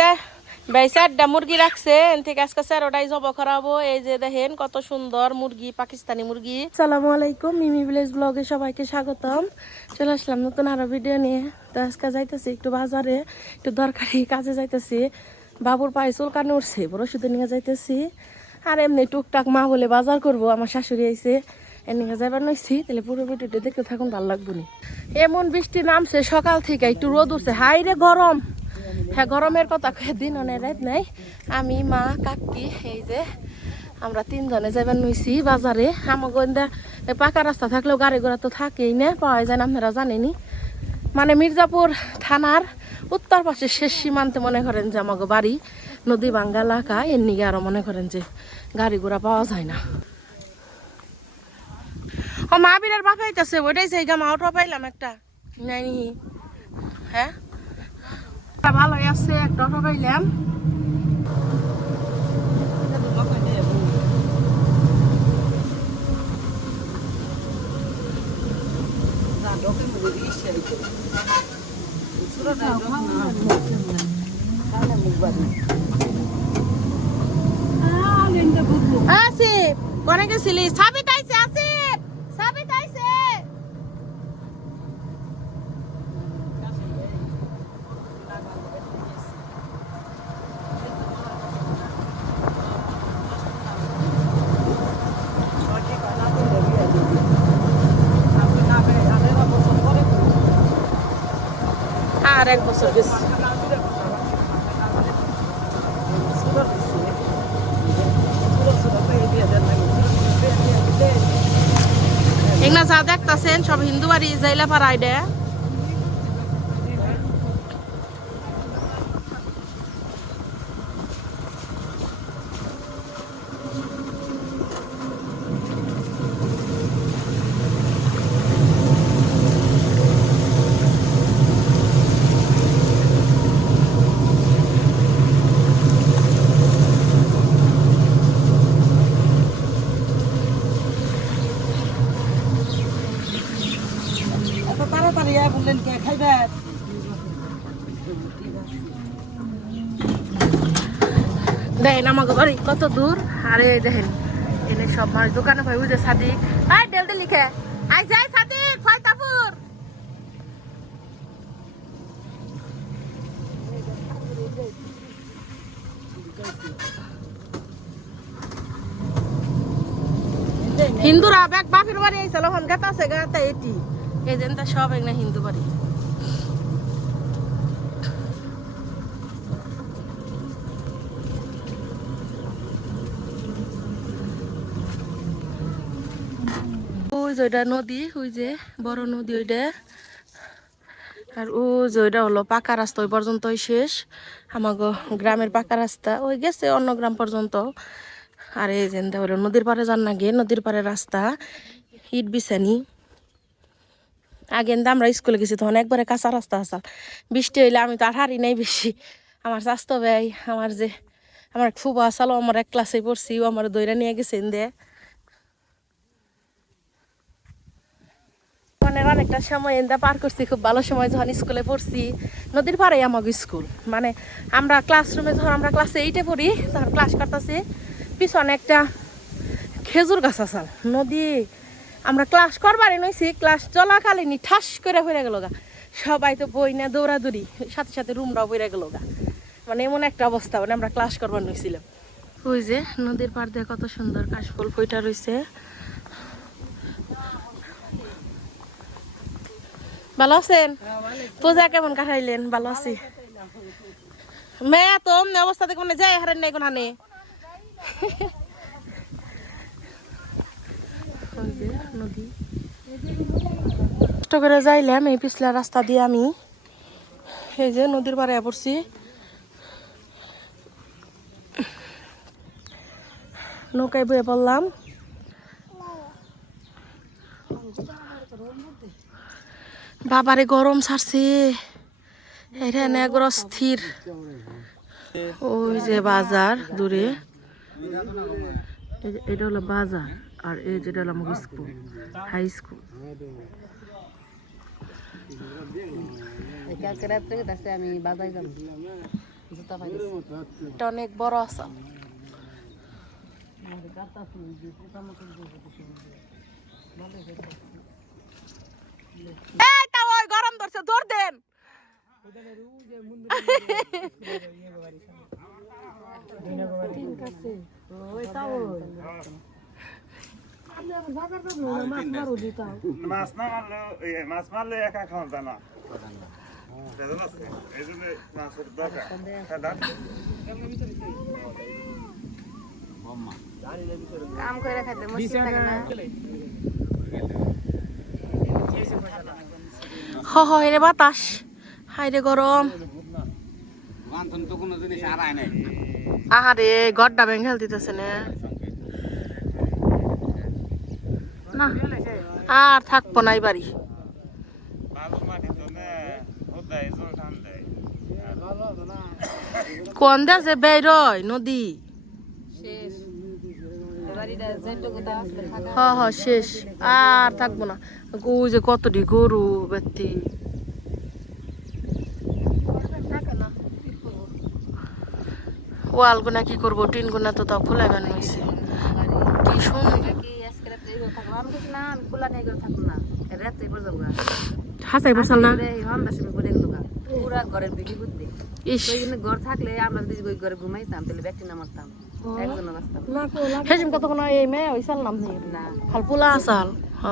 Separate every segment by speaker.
Speaker 1: বেসা বেসা আড্ডা মুরগি রাখছে এন থেকে আজকে স্যারোটাই জব করাবো। এই যে দেখেন কত সুন্দর মুরগি, পাকিস্তানি মুরগি। সালামু আলাইকুম, মিমি ভিলেজ ব্লগে সবাইকে স্বাগতম। চলে আসলাম নতুন আরও ভিডিও নিয়ে। তো আজকে যাইতেছি একটু বাজারে, একটু দরকারি কাজে যাইতেছি। বাবুর পায়ে চুলকানি উঠছে বড় শুধু নিয়ে যাইতেছি। আর এমনি টুকটাক মা বলে বাজার করব, আমার শাশুড়ি আইছে। এনিকে যাবার নইছি, তাহলে পুরো ভিডিওটা দেখতে থাকুন, ভালো লাগবে এমন বৃষ্টি নামছে, সকাল থেকে একটু রোদ উঠছে। হাই রে গরম! হ্যাঁ গরমের কথা কয়ে দিন অনেক নাই। আমি, মা, কাকি, এই যে আমরা তিনজনে যাবার নইছি বাজারে। আমার গোয়েন্দা পাকা রাস্তা থাকলেও গাড়ি ঘোড়া তো থাকেই না পাওয়া যায় না, আপনারা জানেনি মানে মির্জাপুর থানার উত্তর পাশে শেষ সীমান্তে মনে করেন যে আমাকে বাড়ি, নদী ভাঙ্গা এলাকা, এর নিগে আরও মনে করেন যে গাড়ি ঘোড়া পাওয়া যায় না। ও মা বিরার বাপাইতেছে ওইটাই সেই গামা অটো পাইলাম একটা। নাই হ্যাঁ? ভালোই আছে একটা অটো পাইলাম আসিফ কোনে গেছিলি সাবিত আইছে আসিফ সাবিত আইছে আর এক বছর গেছে এগুলা যা দেখতেছেন সব হিন্দু বাড়ি যাইলে পাড়ায় দে কত দূর। আরে দেখেন, এনে সব মাছ দোকানে ভাই বুঝে সাদিক? আই ডেলতে লিখে আই যাই সাদিক ফয়তাপুর হিন্দুরা ব্যাগ বাপের বাড়ি আইসল হন গাতা আছে গাতা এটি। এই তা সব এগুলা হিন্দু বাড়ি। ওই যে নদী, ওই যে বড় নদী ওইটা আর ও যে ওইটা হলো পাকা রাস্তা, ওই পর্যন্তই শেষ। আমাগো গ্রামের পাকা রাস্তা, ওই গেছে অন্য গ্রাম পর্যন্ত। আর এই যে হলো নদীর পাড়ে যান না গিয়ে নদীর পাড়ে রাস্তা, ইট বিছানি। আগে আমরা স্কুলে গেছি তখন একবারে কাঁচা রাস্তা আসা বৃষ্টি হইলে আমি তো আর হারি নাই বেশি। আমার স্বাস্থ্য ব্যয়, আমার যে, আমার ফুবা আসালো আমার এক ক্লাসে পড়ছি, ও আমার দইরা নিয়ে গেছেন দে মানে অনেকটা সময় এনদা পার করছি, খুব ভালো সময় যখন স্কুলে পড়ছি। নদীর পাড়ে আমাকে স্কুল। মানে আমরা ক্লাসরুমে যখন আমরা ক্লাসে এইটে পড়ি, তখন ক্লাস করতেছি, পিছনে একটা খেজুর গাছ আসাল নদী, আমরা ক্লাস করবারই নইছি ক্লাস চলাকালীনই ঠাস করে হয়ে গেল গা। সবাই তো বই না দৌড়াদৌড়ি, সাথে সাথে রুমরাও বইরা গেল গা। মানে এমন একটা অবস্থা মানে আমরা ক্লাস করবার নইছিলাম। ওই যে নদীর পাড় দিয়ে কত সুন্দর কাশফুল ফুইটা রয়েছে ভালো আছেন? পূজা কেমন কাটাইলেন? ভালো আছি। মেয়া তো অমনি অবস্থা দেখো না যাই হারেন নাই ওই নদী কষ্ট করে যাইলাম, এই পিছলা রাস্তা দিয়ে আমি। এই যে নদীর পাড়ে পড়ছি। নৌকায় বয়ে পড়লাম। বাবারে গরম ছাড়ছে। এটা না একবার অস্থির। ওই যে বাজার দূরে। এটা হলো বাজার আর এই যেটা হলো আমাকে স্কুল, হাই স্কুল। অনেক বড়
Speaker 2: হয়েছে
Speaker 1: এই ধরছে দৌড় দেন।
Speaker 3: মাছ মাছ
Speaker 2: কাম করে খাইতে মুশকিল
Speaker 1: হ হ রে বাতাস। হাই রে গরম। আহারে, গড্ডা বেঙ্গল দিতেছে না, আর থাকব না এই বাড়ি। কোন দেশে বেরোয় নদী?
Speaker 2: বাড়িটা যেটুকু তা আসতে থাকা
Speaker 1: হ হ শেষ। আর থাকব না। ওই যে কতটি গরু ব্যক্তি? ওয়াল গুনা কি করব টিন গুনা তো তাও কি সুন্দর
Speaker 2: কি খোলা নেই করে থাকব না রাত্রে পর যাব
Speaker 1: হাসাই পড়ছাল না?
Speaker 2: হন্দার সময় পুরা ঘরের বিলি বুদ্ধি
Speaker 1: ইস
Speaker 2: ঘর থাকলে আমরা যদি ওই ঘরে ঘুমাইতাম তাহলে ব্যাগটি না মারতাম।
Speaker 1: হেজিম এই মেয়ে ওই সাল নাম নেই
Speaker 2: না।
Speaker 1: ফাল পোলা আসাল হ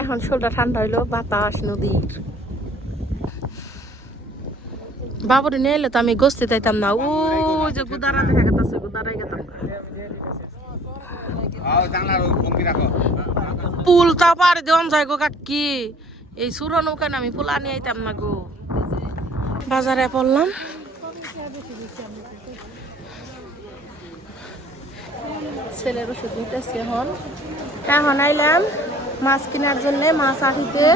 Speaker 1: এখন শোলটা ঠান্ডা হইল বাতাস নদীর বাবুরে নিয়ে এলে তো আমি গোস্তে যাইতাম না। ও যে গুদারা দেখা গেতাছে গুদারাই গেতাম। পুল তা পারে দেওয়ান যায় গো কাকি। এই সুর নৌকায় আমি পোলা নিয়ে আইতাম না গো। বাজারে পড়লাম। ছেলের ওষুধ নিতেছি এখন। এখন আইলাম মাছ কেনার জন্য মাছ আহিতে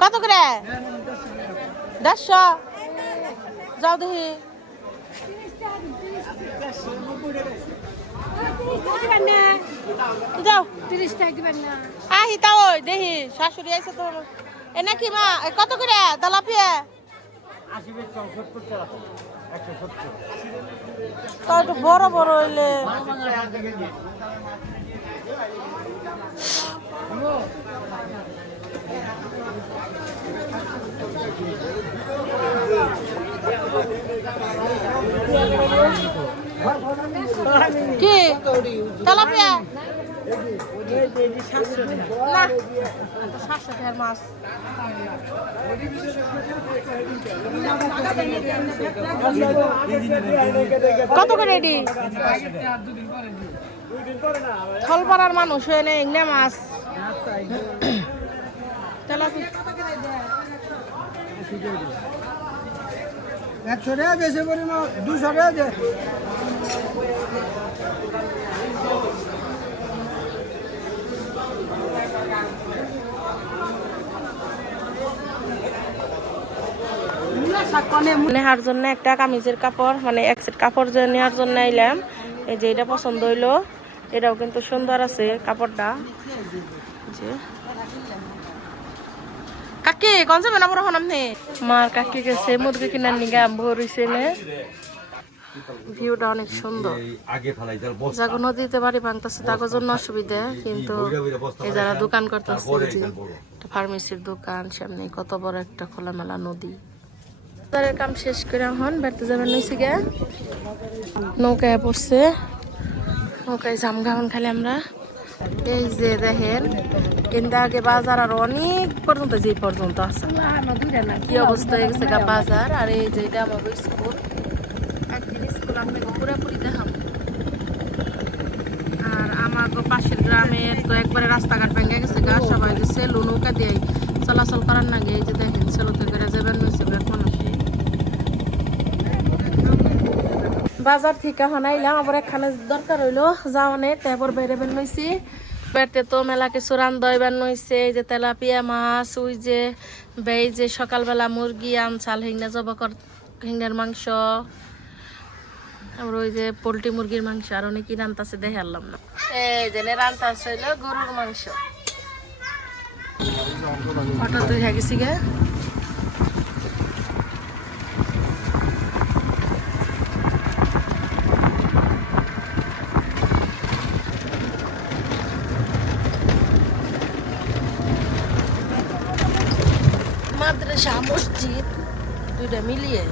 Speaker 1: কত করে? দেড়শো। যাও দেখি। যাও। আহি তাও দেখি শাশুড়ি আইসে তো। এ নাকি মা কত করে? তেলাপিয়া? একটু বড় বড় হইলে। কি? তেলাপিয়া? না সাতশো টাকার মাছ। কত করে এটি থলপাড়ার মানুষ হয়ে নেই এগুলো মাছ।
Speaker 4: একশো টাকা বেশি পরিমাণ দুশো টাকা
Speaker 1: নেহার জন্য একটা কামিজের কাপড় মানে এক সেট কাপড় যে নেওয়ার জন্য আইলাম এই যে এটা পছন্দ হইল এটাও কিন্তু সুন্দর আছে কাপড়টা। যে কাকি কোন সময় না বড় হন আপনি মার কাকি গেছে মুরগি কিনার নিগা ভরিছে নে। ভিউটা অনেক সুন্দর। যাগো নদীতে বাড়ি ভাঙতেছে তাদের জন্য অসুবিধা কিন্তু এই যারা দোকান করতেছে ফার্মেসির দোকান সামনে কত বড় একটা খোলামেলা নদী। বাজারের কাম শেষ করে এখন বেড়াতে যাবেন নইছি গে নৌকায় পড়ছে, নৌকায় জাম গাউন খালি আমরা। এই যে দেখেন, কিন্তু আগে বাজার আর অনেক পর্যন্ত, যে পর্যন্ত আছে কি অবস্থা হয়ে গেছে বাজার। আর এই যে এটা আমার স্কুল। একদিন স্কুল আপনাকে পুরোপুরি দেখাবো। আর আমার পাশের গ্রামের তো একবারে রাস্তাঘাট ভেঙে গেছে গা, সবাই সেলু নৌকা দিয়ে চলাচল করার নাগে, এই যে দেখেন, সেলুতে করে যাবেন হয়েছে বেশ মানুষে বাজার থেকে এখন আইলাম আবার একখানে দরকার হইল, যাওয়ানে তারপর বাইরে বের নইছি বেড়তে তো মেলা কিছু রান্ধই বের নইছে এই যে তেলাপিয়া মাছ, ওই যে বেই যে সকালবেলা মুরগি আনছাল হিংনা জবা কর হিংনার মাংস আমরা ওই যে পোলট্রি মুরগির মাংস, আর অনেক কি রান্তাছে দেখে আনলাম না। এই যে রান্তাছে হইল গরুর মাংস। অটো তুই গেছি গে। মাদ্রাসা মসজিদ দুইটা মিলিয়ে।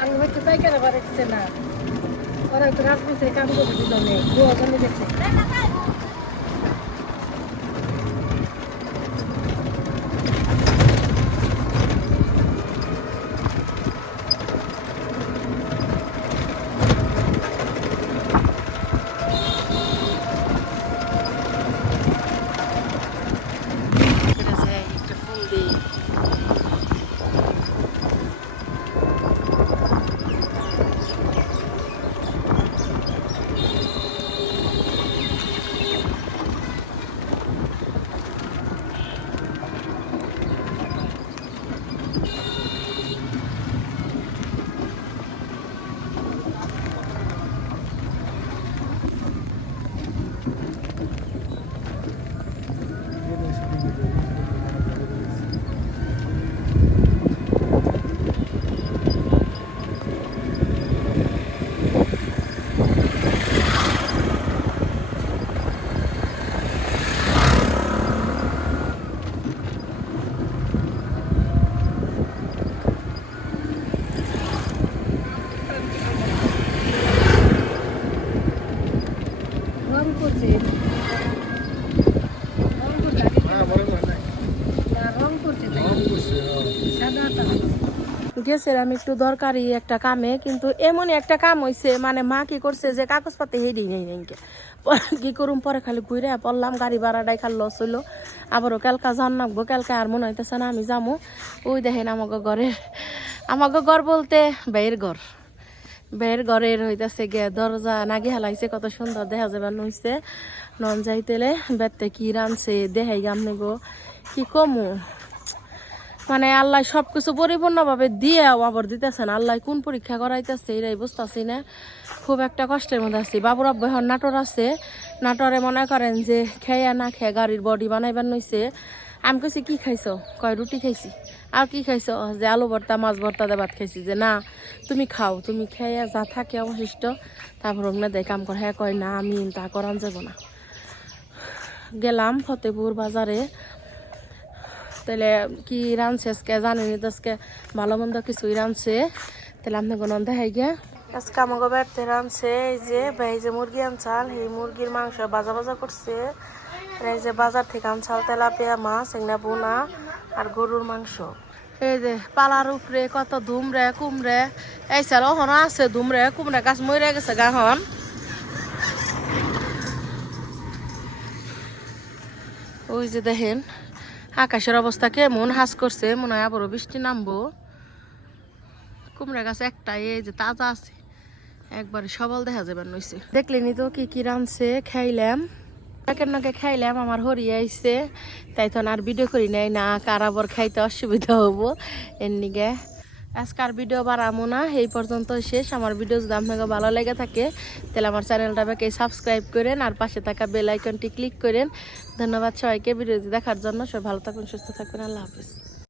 Speaker 1: আমি হয়তো তাই কেন বাড়াচ্ছে না। ওরা তো রাজনীতির কাম করে দিল নেই জন্য গেছে। সাদা গেছিলাম একটু দরকারি একটা কামে, কিন্তু এমনই একটা কাম হইছে মানে মা কি করছে যে কাগজপাতি হেডি নেই নাকি কি করুম, পরে খালি ঘুরে পড়লাম, গাড়ি ভাড়াটাই খালি লস হইল। আবারও কালকা জান নাকবো, কালকে আর মনে হইতেছে না আমি যামু। ওই দেখেন আমাকে ঘরে আমাকে ঘর বলতে বেয়ের ঘর। বের ঘরের হইতাছে গে দরজা নাগি হালাইছে, কত সুন্দর দেখা যাবে নইছে নন যাইতেলে বেতে কি রানছে দেহাই গামনে গো। কি কমু? মানে আল্লাহ সবকিছু পরিপূর্ণভাবে দিয়ে আবার দিতেছেন আল্লাহ কোন পরীক্ষা করাইতেছে এটাই বুঝতেছি না। খুব একটা কষ্টের মধ্যে আছি। বাবুর আব্বা এখন নাটোর আছে। নাটোরে মনে করেন যে খেয়া না খেয়ে গাড়ির বডি বানাইবার নইছে। আমি কইছি, কি খাইছো? কয় রুটি খাইছি। আর কি খাইছো? যে আলু ভর্তা, মাছ ভর্তা দিয়ে ভাত খাইছি। যে না, তুমি খাও, তুমি খেয়ে যা থাকে অবশিষ্ট তারপর ওগুলো দেয় কাম করে হ্যাঁ কয়, না, আমি তা করান যাব না। গেলাম ফতেপুর বাজারে। তাহলে কি রাঁধছে আজকে? জানেনি তো আজকে ভালো মন্দ কিছুই রাঁধছে। তাহলে আপনি কোনো দেখাই গিয়া আজকে আমাকে বাড়িতে রাঁধছে, এই যে এই যে মুরগি আনছাল এই মুরগির মাংস বাজা বাজা করছে। আর এই যে বাজার থেকে আনছাল তেলাপিয়া মাছ এগুলা বোনা আর গরুর মাংস। এই যে পালার উপরে কত ধুমরে কুমড়ে এই চাল ওখানে আছে ধুমরে কুমড়ে গাছ মরে গেছে গাহন ওই যে দেখেন, আকাশের অবস্থা কেমন, হাস করছে, মনে হয় আবারও বৃষ্টি নামবো। কুমড়া গাছ একটাই, এই যে তাজা আছে। একবারে সবল দেখা যাবে নইছে। দেখলেনি তো কি কি রানছে খাইলাম। নাকে খাইলাম, আমার হরি আইছে। তাই তো আর ভিডিও করি নাই, না কার আবার খাইতে অসুবিধা হব। এর নিগে আজকার ভিডিও বাড়াবো না, এই পর্যন্ত শেষ। আমার ভিডিও যদি আপনাকে ভালো লেগে থাকে, তাহলে আমার চ্যানেলটাকে সাবস্ক্রাইব করেন আর পাশে থাকা বেল আইকনটি ক্লিক করেন। ধন্যবাদ সবাইকে ভিডিওটি দেখার জন্য। সবাই ভালো থাকুন, সুস্থ থাকবেন আল্লাহ হাফিজ।